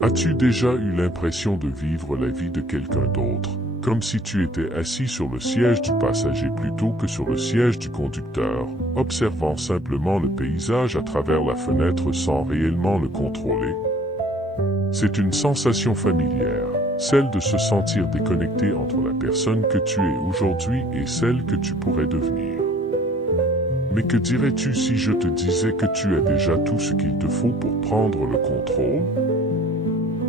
As-tu déjà eu l'impression de vivre la vie de quelqu'un d'autre, comme si tu étais assis sur le siège du passager plutôt que sur le siège du conducteur, observant simplement le paysage à travers la fenêtre sans réellement le contrôler? C'est une sensation familière, celle de se sentir déconnecté entre la personne que tu es aujourd'hui et celle que tu pourrais devenir. Mais que dirais-tu si je te disais que tu as déjà tout ce qu'il te faut pour prendre le contrôle?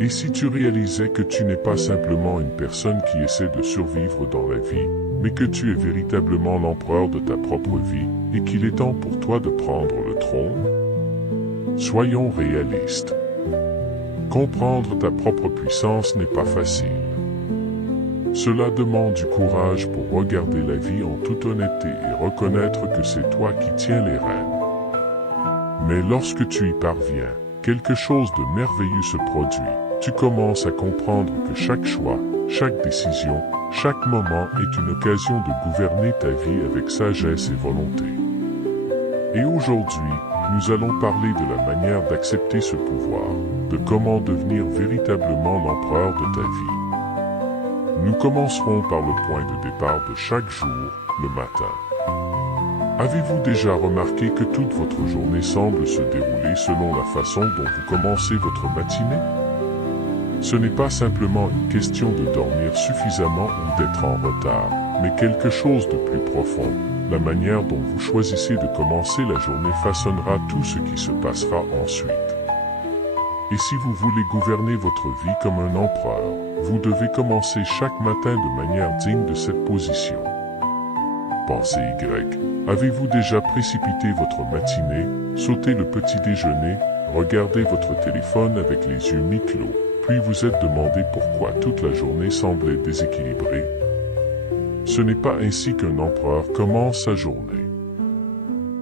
Et si tu réalisais que tu n'es pas simplement une personne qui essaie de survivre dans la vie, mais que tu es véritablement l'empereur de ta propre vie, et qu'il est temps pour toi de prendre le trône? Soyons réalistes. Comprendre ta propre puissance n'est pas facile. Cela demande du courage pour regarder la vie en toute honnêteté et reconnaître que c'est toi qui tiens les rênes. Mais lorsque tu y parviens, quelque chose de merveilleux se produit. Tu commences à comprendre que chaque choix, chaque décision, chaque moment est une occasion de gouverner ta vie avec sagesse et volonté. Et aujourd'hui, nous allons parler de la manière d'accepter ce pouvoir, de comment devenir véritablement l'empereur de ta vie. Nous commencerons par le point de départ de chaque jour, le matin. Avez-vous déjà remarqué que toute votre journée semble se dérouler selon la façon dont vous commencez votre matinée? Ce n'est pas simplement une question de dormir suffisamment ou d'être en retard, mais quelque chose de plus profond. La manière dont vous choisissez de commencer la journée façonnera tout ce qui se passera ensuite. Et si vous voulez gouverner votre vie comme un empereur, vous devez commencer chaque matin de manière digne de cette position. Pensée Y. Avez-vous déjà précipité votre matinée, sauté le petit déjeuner, regardé votre téléphone avec les yeux mi-clos, puis vous êtes demandé pourquoi toute la journée semblait déséquilibrée? Ce n'est pas ainsi qu'un empereur commence sa journée.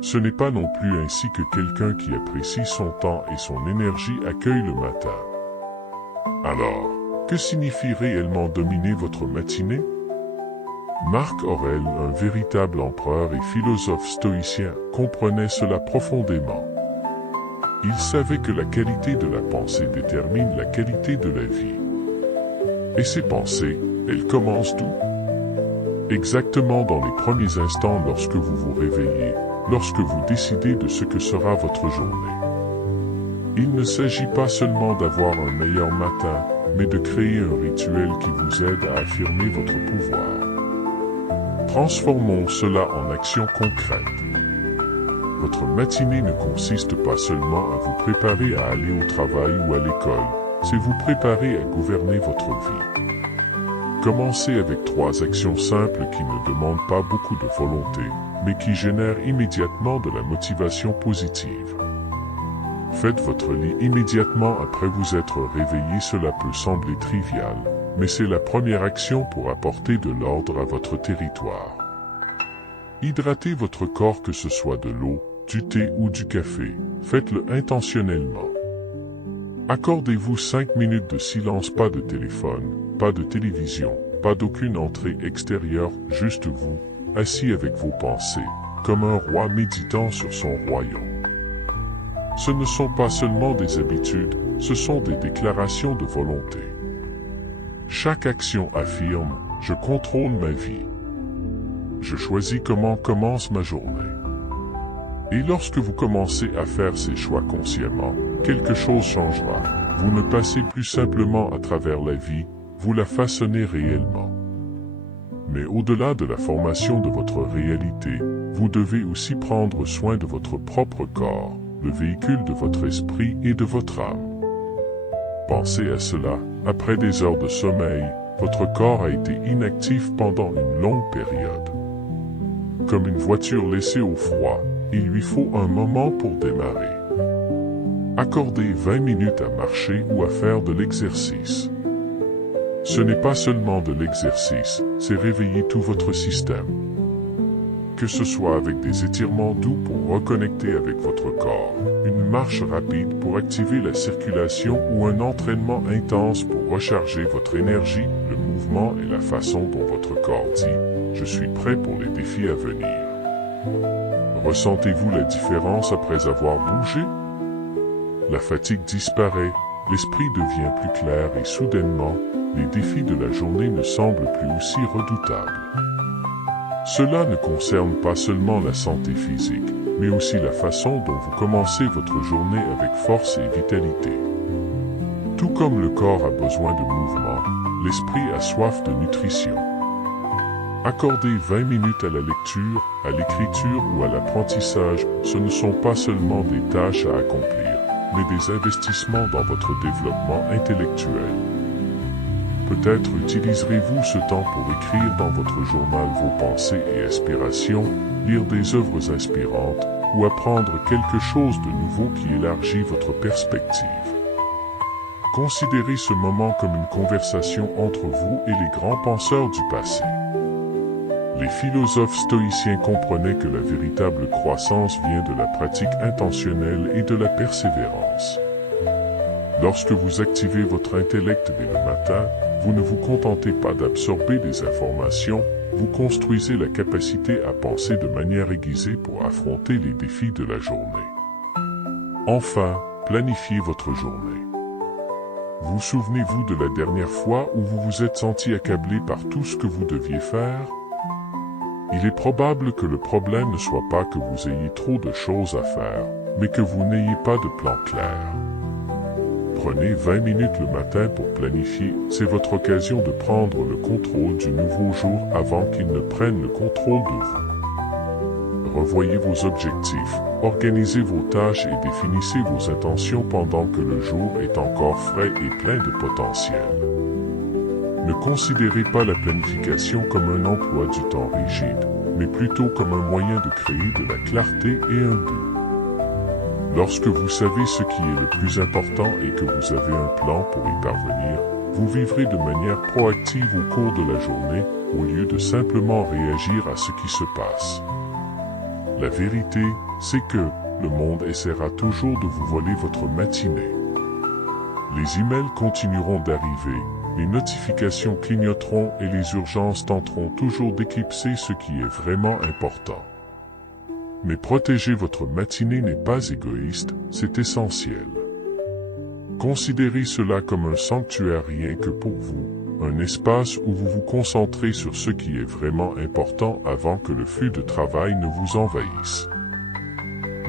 Ce n'est pas non plus ainsi que quelqu'un qui apprécie son temps et son énergie accueille le matin. Alors, que signifie réellement dominer votre matinée? Marc Aurèle, un véritable empereur et philosophe stoïcien, comprenait cela profondément. Il savait que la qualité de la pensée détermine la qualité de la vie. Et ces pensées, elles commencent d'où? Exactement dans les premiers instants lorsque vous vous réveillez, lorsque vous décidez de ce que sera votre journée. Il ne s'agit pas seulement d'avoir un meilleur matin, mais de créer un rituel qui vous aide à affirmer votre pouvoir. Transformons cela en action concrète. Votre matinée ne consiste pas seulement à vous préparer à aller au travail ou à l'école, c'est vous préparer à gouverner votre vie. Commencez avec 3 actions simples qui ne demandent pas beaucoup de volonté, mais qui génèrent immédiatement de la motivation positive. Faites votre lit immédiatement après vous être réveillé. Cela peut sembler trivial, mais c'est la première action pour apporter de l'ordre à votre territoire. Hydratez votre corps, que ce soit de l'eau, du thé ou du café. Faites-le intentionnellement. Accordez-vous 5 minutes de silence, pas de téléphone, pas de télévision, pas d'aucune entrée extérieure, juste vous, assis avec vos pensées, comme un roi méditant sur son royaume. Ce ne sont pas seulement des habitudes, ce sont des déclarations de volonté. Chaque action affirme « Je contrôle ma vie ». Je choisis comment commence ma journée. Et lorsque vous commencez à faire ces choix consciemment, quelque chose changera. Vous ne passez plus simplement à travers la vie, vous la façonnez réellement. Mais au-delà de la formation de votre réalité, vous devez aussi prendre soin de votre propre corps, le véhicule de votre esprit et de votre âme. Pensez à cela, après des heures de sommeil, votre corps a été inactif pendant une longue période. Comme une voiture laissée au froid, il lui faut un moment pour démarrer. Accordez 20 minutes à marcher ou à faire de l'exercice. Ce n'est pas seulement de l'exercice, c'est réveiller tout votre système. Que ce soit avec des étirements doux pour reconnecter avec votre corps, une marche rapide pour activer la circulation ou un entraînement intense pour recharger votre énergie, le mouvement est la façon dont votre corps dit « Je suis prêt pour les défis à venir ». Ressentez-vous la différence après avoir bougé? La fatigue disparaît, l'esprit devient plus clair et soudainement, les défis de la journée ne semblent plus aussi redoutables. Cela ne concerne pas seulement la santé physique, mais aussi la façon dont vous commencez votre journée avec force et vitalité. Tout comme le corps a besoin de mouvement, l'esprit a soif de nutrition. Accorder 20 minutes à la lecture, à l'écriture ou à l'apprentissage, ce ne sont pas seulement des tâches à accomplir, mais des investissements dans votre développement intellectuel. Peut-être utiliserez-vous ce temps pour écrire dans votre journal vos pensées et aspirations, lire des œuvres inspirantes ou apprendre quelque chose de nouveau qui élargit votre perspective. Considérez ce moment comme une conversation entre vous et les grands penseurs du passé. Les philosophes stoïciens comprenaient que la véritable croissance vient de la pratique intentionnelle et de la persévérance. Lorsque vous activez votre intellect dès le matin, vous ne vous contentez pas d'absorber des informations, vous construisez la capacité à penser de manière aiguisée pour affronter les défis de la journée. Enfin, planifiez votre journée. Vous souvenez-vous de la dernière fois où vous vous êtes senti accablé par tout ce que vous deviez faire? Il est probable que le problème ne soit pas que vous ayez trop de choses à faire, mais que vous n'ayez pas de plan clair. Prenez 20 minutes le matin pour planifier, c'est votre occasion de prendre le contrôle du nouveau jour avant qu'il ne prenne le contrôle de vous. Revoyez vos objectifs, organisez vos tâches et définissez vos intentions pendant que le jour est encore frais et plein de potentiel. Ne considérez pas la planification comme un emploi du temps rigide, mais plutôt comme un moyen de créer de la clarté et un but. Lorsque vous savez ce qui est le plus important et que vous avez un plan pour y parvenir, vous vivrez de manière proactive au cours de la journée, au lieu de simplement réagir à ce qui se passe. La vérité, c'est que le monde essaiera toujours de vous voler votre matinée. Les emails continueront d'arriver, les notifications clignoteront et les urgences tenteront toujours d'éclipser ce qui est vraiment important. Mais protéger votre matinée n'est pas égoïste, c'est essentiel. Considérez cela comme un sanctuaire rien que pour vous, un espace où vous vous concentrez sur ce qui est vraiment important avant que le flux de travail ne vous envahisse.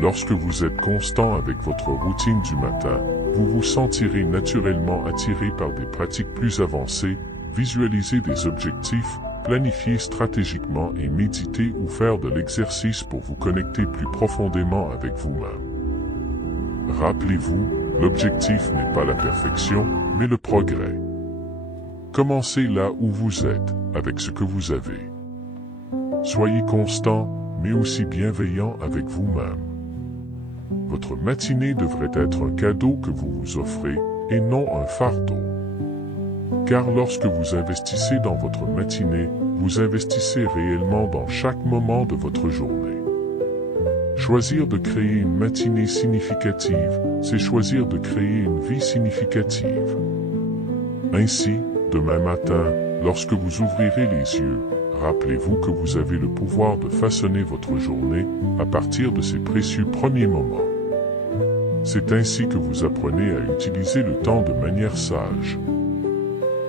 Lorsque vous êtes constant avec votre routine du matin, vous vous sentirez naturellement attiré par des pratiques plus avancées, visualiser des objectifs, planifier stratégiquement et méditer ou faire de l'exercice pour vous connecter plus profondément avec vous-même. Rappelez-vous, l'objectif n'est pas la perfection, mais le progrès. Commencez là où vous êtes, avec ce que vous avez. Soyez constant, mais aussi bienveillant avec vous-même. Votre matinée devrait être un cadeau que vous vous offrez, et non un fardeau. Car lorsque vous investissez dans votre matinée, vous investissez réellement dans chaque moment de votre journée. Choisir de créer une matinée significative, c'est choisir de créer une vie significative. Ainsi, demain matin, lorsque vous ouvrirez les yeux, rappelez-vous que vous avez le pouvoir de façonner votre journée à partir de ces précieux premiers moments. C'est ainsi que vous apprenez à utiliser le temps de manière sage.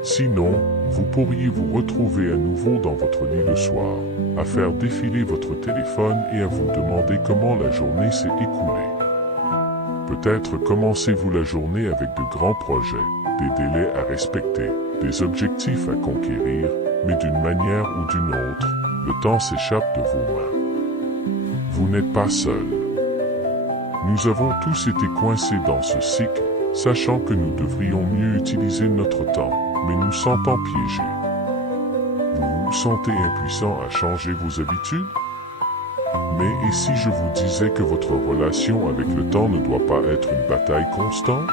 Sinon, vous pourriez vous retrouver à nouveau dans votre lit le soir, à faire défiler votre téléphone et à vous demander comment la journée s'est écoulée. Peut-être commencez-vous la journée avec de grands projets, des délais à respecter, des objectifs à conquérir, mais d'une manière ou d'une autre, le temps s'échappe de vos mains. Vous n'êtes pas seul. Nous avons tous été coincés dans ce cycle, sachant que nous devrions mieux utiliser notre temps, mais nous sentons piégés. Vous vous sentez impuissant à changer vos habitudes? Mais et si je vous disais que votre relation avec le temps ne doit pas être une bataille constante?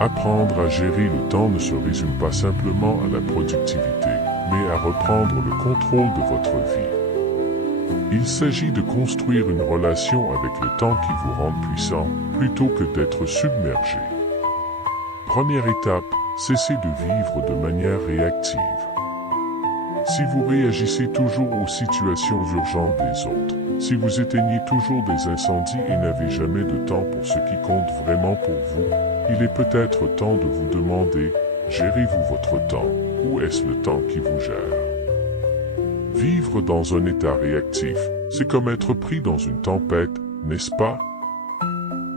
Apprendre à gérer le temps ne se résume pas simplement à la productivité, mais à reprendre le contrôle de votre vie. Il s'agit de construire une relation avec le temps qui vous rende puissant, plutôt que d'être submergé. Première étape, cessez de vivre de manière réactive. Si vous réagissez toujours aux situations urgentes des autres, si vous éteignez toujours des incendies et n'avez jamais de temps pour ce qui compte vraiment pour vous, il est peut-être temps de vous demander, gérez-vous votre temps, ou est-ce le temps qui vous gère? Vivre dans un état réactif, c'est comme être pris dans une tempête, n'est-ce pas?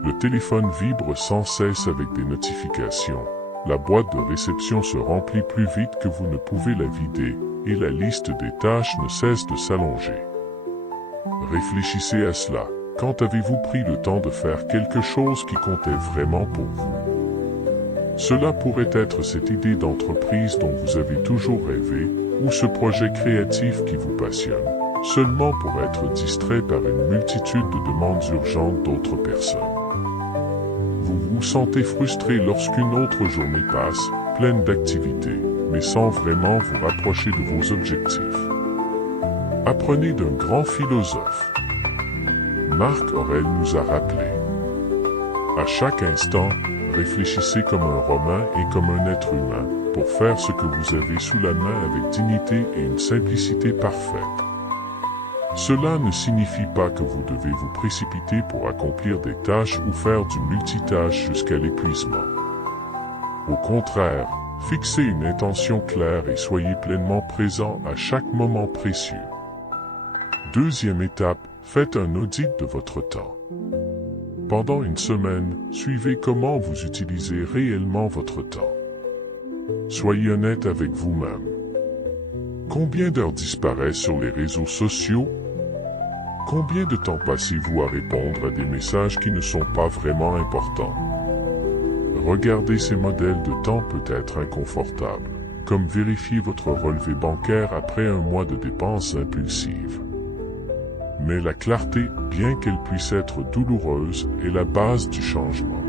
Le téléphone vibre sans cesse avec des notifications. La boîte de réception se remplit plus vite que vous ne pouvez la vider, et la liste des tâches ne cesse de s'allonger. Réfléchissez à cela. Quand avez-vous pris le temps de faire quelque chose qui comptait vraiment pour vous? Cela pourrait être cette idée d'entreprise dont vous avez toujours rêvé, ou ce projet créatif qui vous passionne, seulement pour être distrait par une multitude de demandes urgentes d'autres personnes. Vous vous sentez frustré lorsqu'une autre journée passe, pleine d'activités, mais sans vraiment vous rapprocher de vos objectifs. Apprenez d'un grand philosophe. Marc Aurèle nous a rappelé. À chaque instant, réfléchissez comme un Romain et comme un être humain, pour faire ce que vous avez sous la main avec dignité et une simplicité parfaite. Cela ne signifie pas que vous devez vous précipiter pour accomplir des tâches ou faire du multitâche jusqu'à l'épuisement. Au contraire, fixez une intention claire et soyez pleinement présent à chaque moment précieux. Deuxième étape, faites un audit de votre temps. Pendant une semaine, suivez comment vous utilisez réellement votre temps. Soyez honnête avec vous-même. Combien d'heures disparaissent sur les réseaux sociaux? Combien de temps passez-vous à répondre à des messages qui ne sont pas vraiment importants? Regarder ces modèles de temps peut être inconfortable, comme vérifier votre relevé bancaire après un mois de dépenses impulsives. Mais la clarté, bien qu'elle puisse être douloureuse, est la base du changement.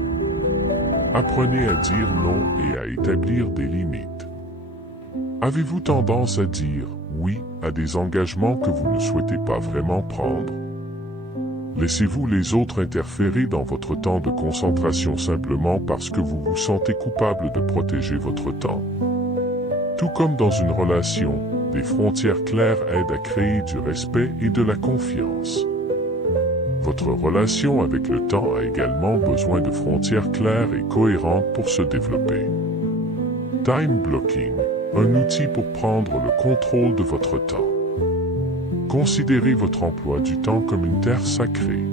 Apprenez à dire non et à établir des limites. Avez-vous tendance à dire oui à des engagements que vous ne souhaitez pas vraiment prendre? Laissez-vous les autres interférer dans votre temps de concentration simplement parce que vous vous sentez coupable de protéger votre temps? Tout comme dans une relation, des frontières claires aident à créer du respect et de la confiance. Votre relation avec le temps a également besoin de frontières claires et cohérentes pour se développer. Time blocking, un outil pour prendre le contrôle de votre temps. Considérez votre emploi du temps comme une terre sacrée.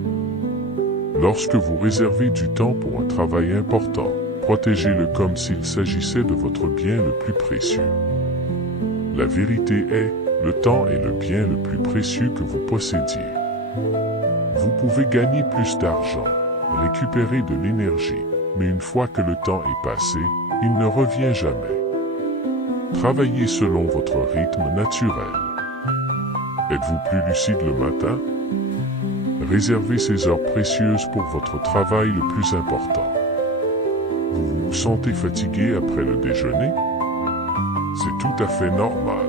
Lorsque vous réservez du temps pour un travail important, protégez-le comme s'il s'agissait de votre bien le plus précieux. La vérité est, le temps est le bien le plus précieux que vous possédiez. Vous pouvez gagner plus d'argent, récupérer de l'énergie, mais une fois que le temps est passé, il ne revient jamais. Travaillez selon votre rythme naturel. Êtes-vous plus lucide le matin? Réservez ces heures précieuses pour votre travail le plus important. Vous vous sentez fatigué après le déjeuner? C'est tout à fait normal.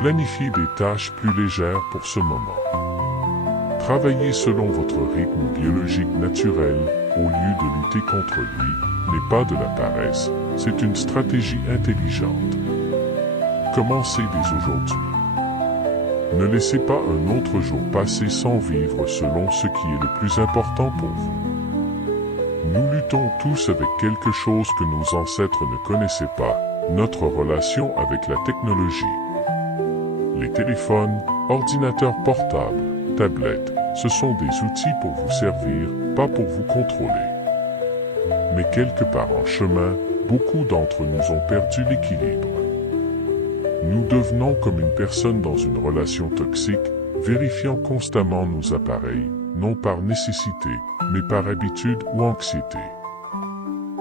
Planifiez des tâches plus légères pour ce moment. Travailler selon votre rythme biologique naturel, au lieu de lutter contre lui, n'est pas de la paresse, c'est une stratégie intelligente. Commencez dès aujourd'hui. Ne laissez pas un autre jour passer sans vivre selon ce qui est le plus important pour vous. Nous luttons tous avec quelque chose que nos ancêtres ne connaissaient pas, notre relation avec la technologie. Les téléphones, ordinateurs portables, tablettes, ce sont des outils pour vous servir, pas pour vous contrôler. Mais quelque part en chemin, beaucoup d'entre nous ont perdu l'équilibre. Nous devenons comme une personne dans une relation toxique, vérifiant constamment nos appareils, non par nécessité, mais par habitude ou anxiété.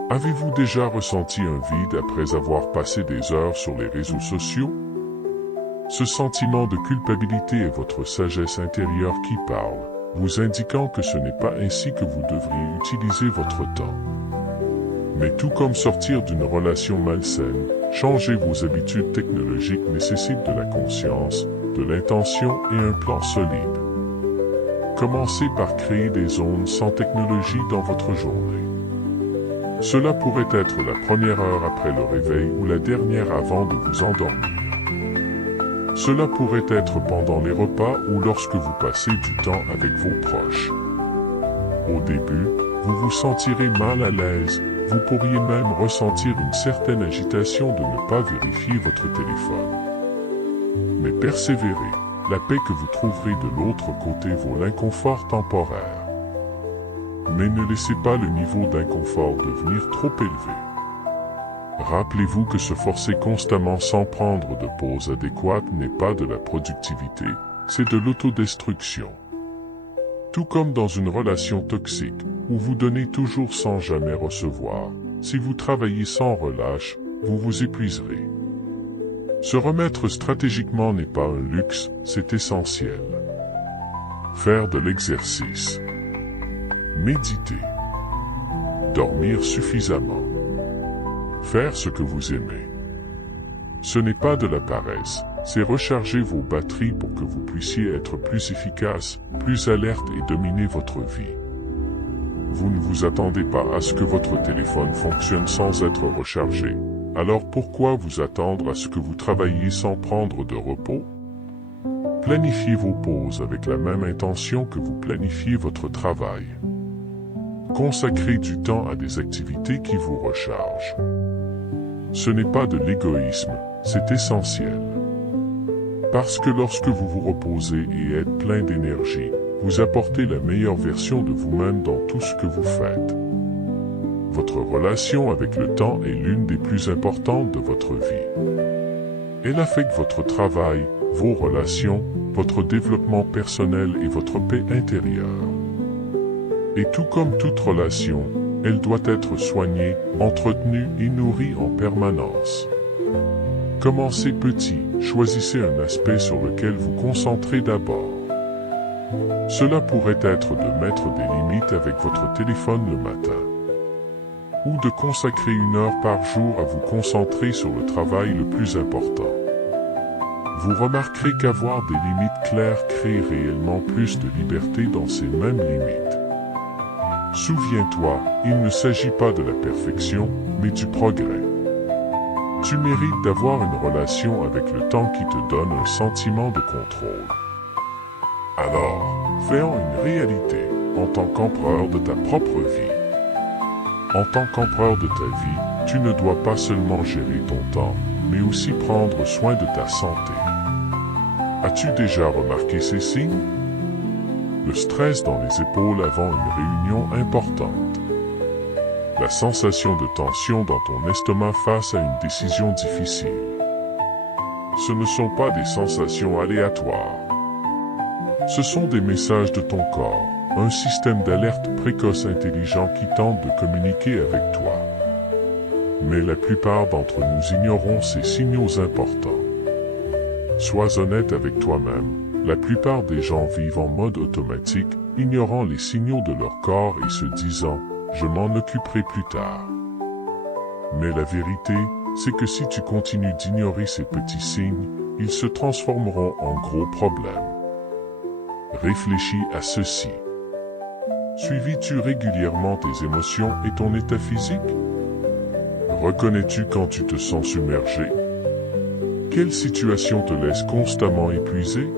Avez-vous déjà ressenti un vide après avoir passé des heures sur les réseaux sociaux? Ce sentiment de culpabilité est votre sagesse intérieure qui parle, vous indiquant que ce n'est pas ainsi que vous devriez utiliser votre temps. Mais tout comme sortir d'une relation malsaine, changer vos habitudes technologiques nécessite de la conscience, de l'intention et un plan solide. Commencez par créer des zones sans technologie dans votre journée. Cela pourrait être la première heure après le réveil ou la dernière avant de vous endormir. Cela pourrait être pendant les repas ou lorsque vous passez du temps avec vos proches. Au début, vous vous sentirez mal à l'aise, vous pourriez même ressentir une certaine agitation de ne pas vérifier votre téléphone. Mais persévérez, la paix que vous trouverez de l'autre côté vaut l'inconfort temporaire. Mais ne laissez pas le niveau d'inconfort devenir trop élevé. Rappelez-vous que se forcer constamment sans prendre de pause adéquate n'est pas de la productivité, c'est de l'autodestruction. Tout comme dans une relation toxique, où vous donnez toujours sans jamais recevoir, si vous travaillez sans relâche, vous vous épuiserez. Se remettre stratégiquement n'est pas un luxe, c'est essentiel. Faire de l'exercice. Méditer. Dormir suffisamment. Faire ce que vous aimez. Ce n'est pas de la paresse, c'est recharger vos batteries pour que vous puissiez être plus efficace, plus alerte et dominer votre vie. Vous ne vous attendez pas à ce que votre téléphone fonctionne sans être rechargé. Alors pourquoi vous attendre à ce que vous travailliez sans prendre de repos? Planifiez vos pauses avec la même intention que vous planifiez votre travail. Consacrez du temps à des activités qui vous rechargent. Ce n'est pas de l'égoïsme, c'est essentiel. Parce que lorsque vous vous reposez et êtes plein d'énergie, vous apportez la meilleure version de vous-même dans tout ce que vous faites. Votre relation avec le temps est l'une des plus importantes de votre vie. Elle affecte votre travail, vos relations, votre développement personnel et votre paix intérieure. Et tout comme toute relation, elle doit être soignée, entretenue et nourrie en permanence. Commencez petit, choisissez un aspect sur lequel vous concentrez d'abord. Cela pourrait être de mettre des limites avec votre téléphone le matin. Ou de consacrer 1 heure par jour à vous concentrer sur le travail le plus important. Vous remarquerez qu'avoir des limites claires crée réellement plus de liberté dans ces mêmes limites. Souviens-toi, il ne s'agit pas de la perfection, mais du progrès. Tu mérites d'avoir une relation avec le temps qui te donne un sentiment de contrôle. Alors, fais-en une réalité, en tant qu'empereur de ta propre vie. En tant qu'empereur de ta vie, tu ne dois pas seulement gérer ton temps, mais aussi prendre soin de ta santé. As-tu déjà remarqué ces signes? Le stress dans les épaules avant une réunion importante. La sensation de tension dans ton estomac face à une décision difficile. Ce ne sont pas des sensations aléatoires. Ce sont des messages de ton corps, un système d'alerte précoce intelligent qui tente de communiquer avec toi. Mais la plupart d'entre nous ignorons ces signaux importants. Sois honnête avec toi-même. La plupart des gens vivent en mode automatique, ignorant les signaux de leur corps et se disant « je m'en occuperai plus tard ». Mais la vérité, c'est que si tu continues d'ignorer ces petits signes, ils se transformeront en gros problèmes. Réfléchis à ceci. Suivis-tu régulièrement tes émotions et ton état physique? Reconnais-tu quand tu te sens submergé? Quelle situation te laisse constamment épuisé?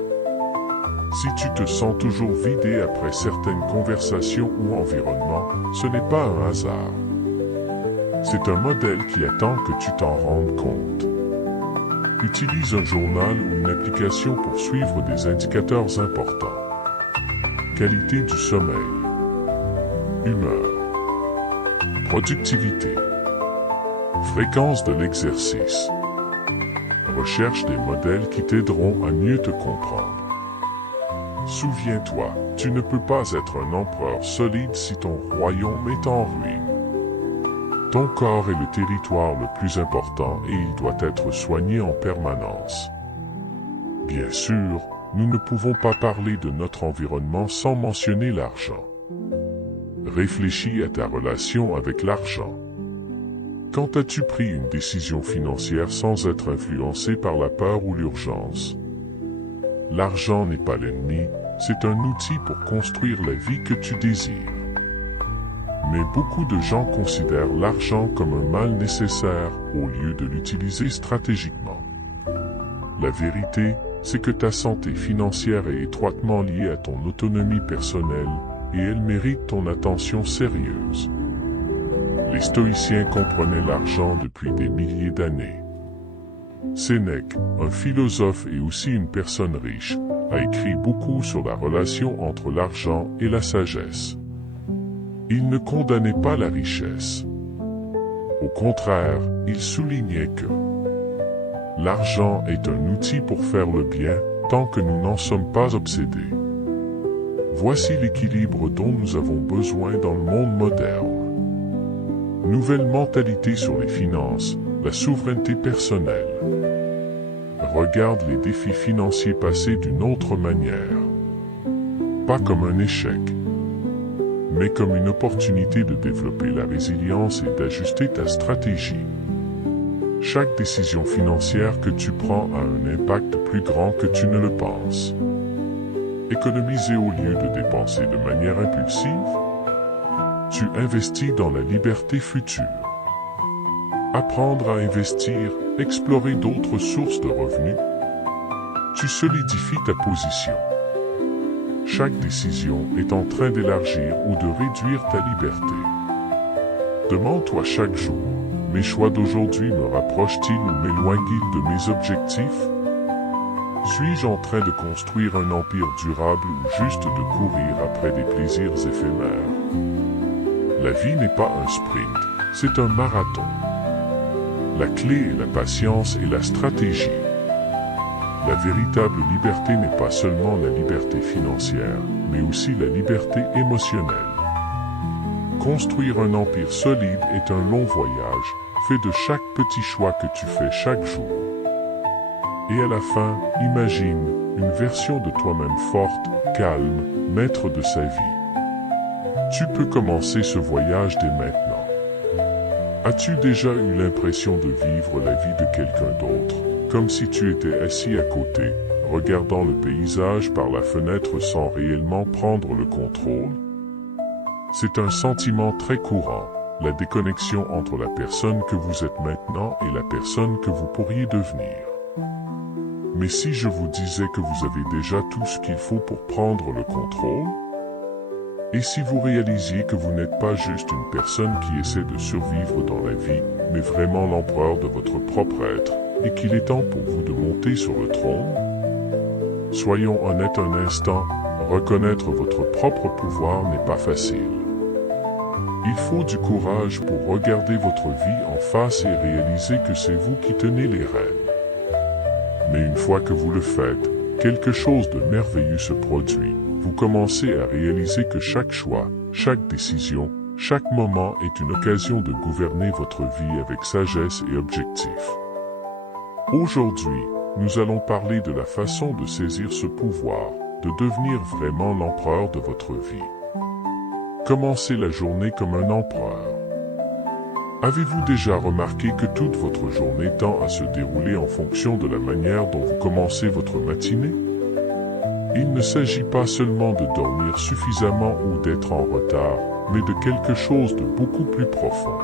Si tu te sens toujours vidé après certaines conversations ou environnements, ce n'est pas un hasard. C'est un modèle qui attend que tu t'en rendes compte. Utilise un journal ou une application pour suivre des indicateurs importants. Qualité du sommeil. Humeur. Productivité. Fréquence de l'exercice. Recherche des modèles qui t'aideront à mieux te comprendre. Souviens-toi, tu ne peux pas être un empereur solide si ton royaume est en ruine. Ton corps est le territoire le plus important et il doit être soigné en permanence. Bien sûr, nous ne pouvons pas parler de notre environnement sans mentionner l'argent. Réfléchis à ta relation avec l'argent. Quand as-tu pris une décision financière sans être influencé par la peur ou l'urgence? L'argent n'est pas l'ennemi, c'est un outil pour construire la vie que tu désires. Mais beaucoup de gens considèrent l'argent comme un mal nécessaire au lieu de l'utiliser stratégiquement. La vérité, c'est que ta santé financière est étroitement liée à ton autonomie personnelle, et elles méritent ton attention sérieuse. Les stoïciens comprenaient l'argent depuis des milliers d'années. Sénèque, un philosophe et aussi une personne riche, a écrit beaucoup sur la relation entre l'argent et la sagesse. Il ne condamnait pas la richesse. Au contraire, il soulignait que l'argent est un outil pour faire le bien tant que nous n'en sommes pas obsédés. Voici l'équilibre dont nous avons besoin dans le monde moderne. Nouvelle mentalité sur les finances, la souveraineté personnelle. Regarde les défis financiers passés d'une autre manière. Pas comme un échec, mais comme une opportunité de développer la résilience et d'ajuster ta stratégie. Chaque décision financière que tu prends a un impact plus grand que tu ne le penses. Économiser au lieu de dépenser de manière impulsive. Tu investis dans la liberté future. Apprendre à investir, explorer d'autres sources de revenus. Tu solidifies ta position. Chaque décision est en train d'élargir ou de réduire ta liberté. Demande-toi chaque jour, mes choix d'aujourd'hui me rapprochent-ils ou m'éloignent-ils de mes objectifs? Suis-je en train de construire un empire durable ou juste de courir après des plaisirs éphémères? La vie n'est pas un sprint, c'est un marathon. La clé est la patience et la stratégie. La véritable liberté n'est pas seulement la liberté financière, mais aussi la liberté émotionnelle. Construire un empire solide est un long voyage, fait de chaque petit choix que tu fais chaque jour. Et à la fin, imagine une version de toi-même forte, calme, maître de sa vie. Tu peux commencer ce voyage dès maintenant. As-tu déjà eu l'impression de vivre la vie de quelqu'un d'autre, comme si tu étais assis à côté, regardant le paysage par la fenêtre sans réellement prendre le contrôle? C'est un sentiment très courant, la déconnexion entre la personne que vous êtes maintenant et la personne que vous pourriez devenir. Mais si je vous disais que vous avez déjà tout ce qu'il faut pour prendre le contrôle? Et si vous réalisiez que vous n'êtes pas juste une personne qui essaie de survivre dans la vie, mais vraiment l'empereur de votre propre être, et qu'il est temps pour vous de monter sur le trône? Soyons honnêtes un instant, reconnaître votre propre pouvoir n'est pas facile. Il faut du courage pour regarder votre vie en face et réaliser que c'est vous qui tenez les rênes. Mais une fois que vous le faites, quelque chose de merveilleux se produit. Vous commencez à réaliser que chaque choix, chaque décision, chaque moment est une occasion de gouverner votre vie avec sagesse et objectif. Aujourd'hui, nous allons parler de la façon de saisir ce pouvoir, de devenir vraiment l'empereur de votre vie. Commencez la journée comme un empereur. Avez-vous déjà remarqué que toute votre journée tend à se dérouler en fonction de la manière dont vous commencez votre matinée? Il ne s'agit pas seulement de dormir suffisamment ou d'être en retard, mais de quelque chose de beaucoup plus profond.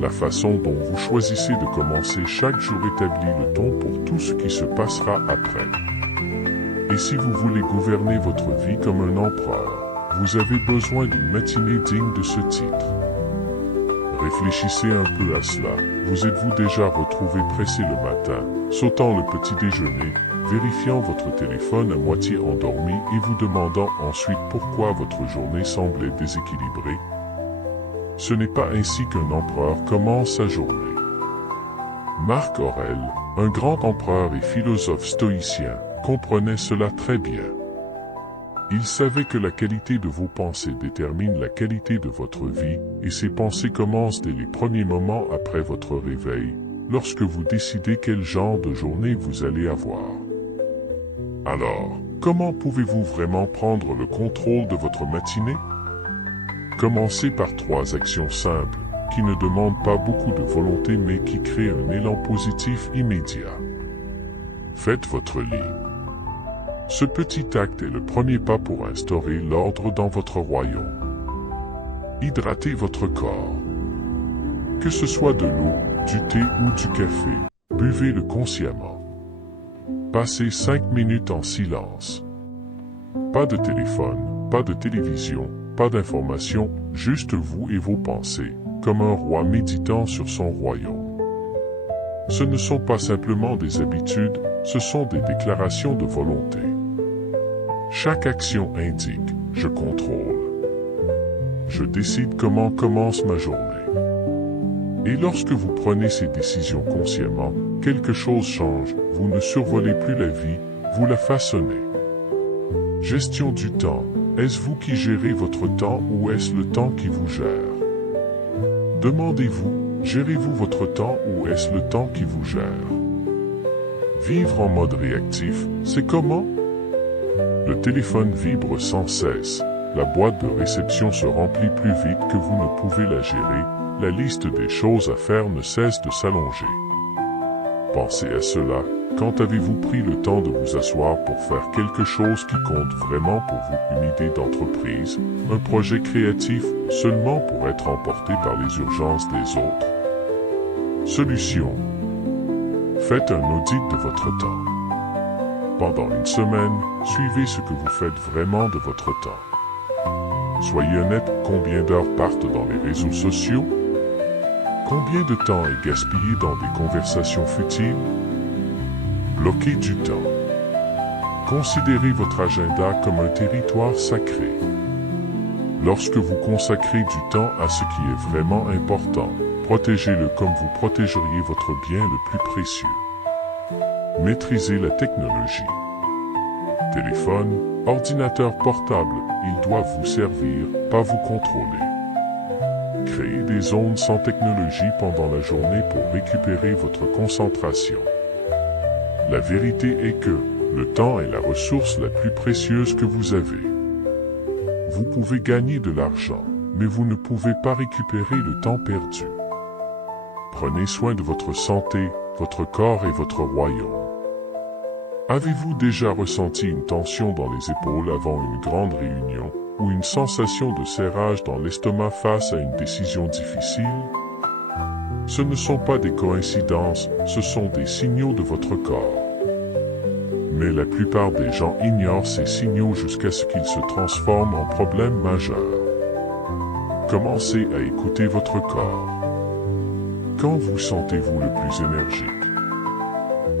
La façon dont vous choisissez de commencer chaque jour établit le ton pour tout ce qui se passera après. Et si vous voulez gouverner votre vie comme un empereur, vous avez besoin d'une matinée digne de ce titre. Réfléchissez un peu à cela. Vous êtes-vous déjà retrouvé pressé le matin, sautant le petit déjeuner, vérifiant votre téléphone à moitié endormi et vous demandant ensuite pourquoi votre journée semblait déséquilibrée? Ce n'est pas ainsi qu'un empereur commence sa journée. Marc Aurèle, un grand empereur et philosophe stoïcien, comprenait cela très bien. Il savait que la qualité de vos pensées détermine la qualité de votre vie, et ces pensées commencent dès les premiers moments après votre réveil, lorsque vous décidez quel genre de journée vous allez avoir. Alors, comment pouvez-vous vraiment prendre le contrôle de votre matinée? Commencez par 3 actions simples, qui ne demandent pas beaucoup de volonté mais qui créent un élan positif immédiat. Faites votre lit. Ce petit acte est le premier pas pour instaurer l'ordre dans votre royaume. Hydratez votre corps. Que ce soit de l'eau, du thé ou du café, buvez-le consciemment. Passez 5 minutes en silence. Pas de téléphone, pas de télévision, pas d'information, juste vous et vos pensées, comme un roi méditant sur son royaume. Ce ne sont pas simplement des habitudes, ce sont des déclarations de volonté. Chaque action indique « je contrôle ». Je décide comment commence ma journée. Et lorsque vous prenez ces décisions consciemment, quelque chose change, vous ne survolez plus la vie, vous la façonnez. Gestion du temps. Est-ce vous qui gérez votre temps ou est-ce le temps qui vous gère? Demandez-vous, gérez-vous votre temps ou est-ce le temps qui vous gère? Vivre en mode réactif, c'est comment? Le téléphone vibre sans cesse, la boîte de réception se remplit plus vite que vous ne pouvez la gérer, la liste des choses à faire ne cesse de s'allonger. Pensez à cela, quand avez-vous pris le temps de vous asseoir pour faire quelque chose qui compte vraiment pour vous, une idée d'entreprise, un projet créatif, seulement pour être emporté par les urgences des autres? Solution. Faites un audit de votre temps. Pendant une semaine, suivez ce que vous faites vraiment de votre temps. Soyez honnête, combien d'heures partent dans les réseaux sociaux? Combien de temps est gaspillé dans des conversations futiles? Bloquez du temps. Considérez votre agenda comme un territoire sacré. Lorsque vous consacrez du temps à ce qui est vraiment important, protégez-le comme vous protégeriez votre bien le plus précieux. Maîtrisez la technologie. Téléphone, ordinateur portable, ils doivent vous servir, pas vous contrôler. Créez des zones sans technologie pendant la journée pour récupérer votre concentration. La vérité est que le temps est la ressource la plus précieuse que vous avez. Vous pouvez gagner de l'argent, mais vous ne pouvez pas récupérer le temps perdu. Prenez soin de votre santé, votre corps et votre royaume. Avez-vous déjà ressenti une tension dans les épaules avant une grande réunion, ou une sensation de serrage dans l'estomac face à une décision difficile? Ce ne sont pas des coïncidences, ce sont des signaux de votre corps. Mais la plupart des gens ignorent ces signaux jusqu'à ce qu'ils se transforment en problèmes majeurs. Commencez à écouter votre corps. Quand vous sentez-vous le plus énergique?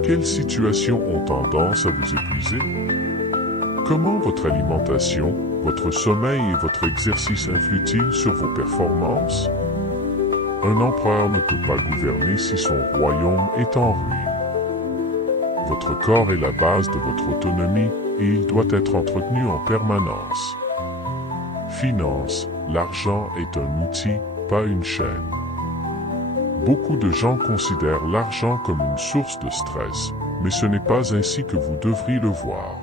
Quelles situations ont tendance à vous épuiser? Comment votre alimentation, votre sommeil et votre exercice influent-ils sur vos performances? Un empereur ne peut pas gouverner si son royaume est en ruine. Votre corps est la base de votre autonomie et il doit être entretenu en permanence. Finance, l'argent est un outil, pas une chaîne. Beaucoup de gens considèrent l'argent comme une source de stress, mais ce n'est pas ainsi que vous devriez le voir.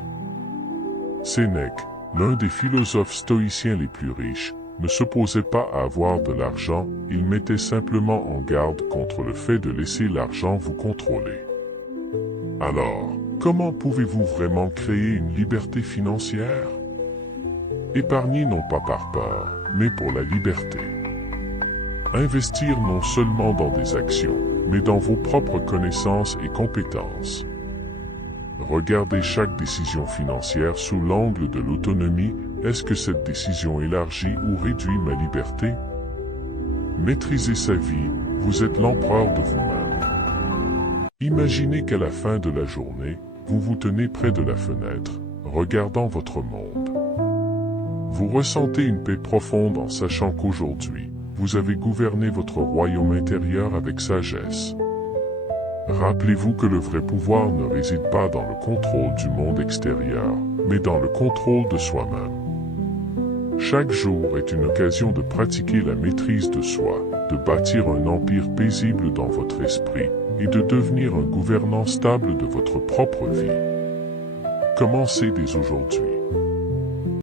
Sénèque, l'un des philosophes stoïciens les plus riches, ne s'opposait pas à avoir de l'argent, il mettait simplement en garde contre le fait de laisser l'argent vous contrôler. Alors, comment pouvez-vous vraiment créer une liberté financière? Épargnez non pas par peur, mais pour la liberté. Investir non seulement dans des actions, mais dans vos propres connaissances et compétences. Regardez chaque décision financière sous l'angle de l'autonomie. Est-ce que cette décision élargit ou réduit ma liberté? Maîtrisez sa vie, vous êtes l'empereur de vous-même. Imaginez qu'à la fin de la journée, vous vous tenez près de la fenêtre, regardant votre monde. Vous ressentez une paix profonde en sachant qu'aujourd'hui, vous avez gouverné votre royaume intérieur avec sagesse. Rappelez-vous que le vrai pouvoir ne réside pas dans le contrôle du monde extérieur, mais dans le contrôle de soi-même. Chaque jour est une occasion de pratiquer la maîtrise de soi, de bâtir un empire paisible dans votre esprit et de devenir un gouvernant stable de votre propre vie. Commencez dès aujourd'hui.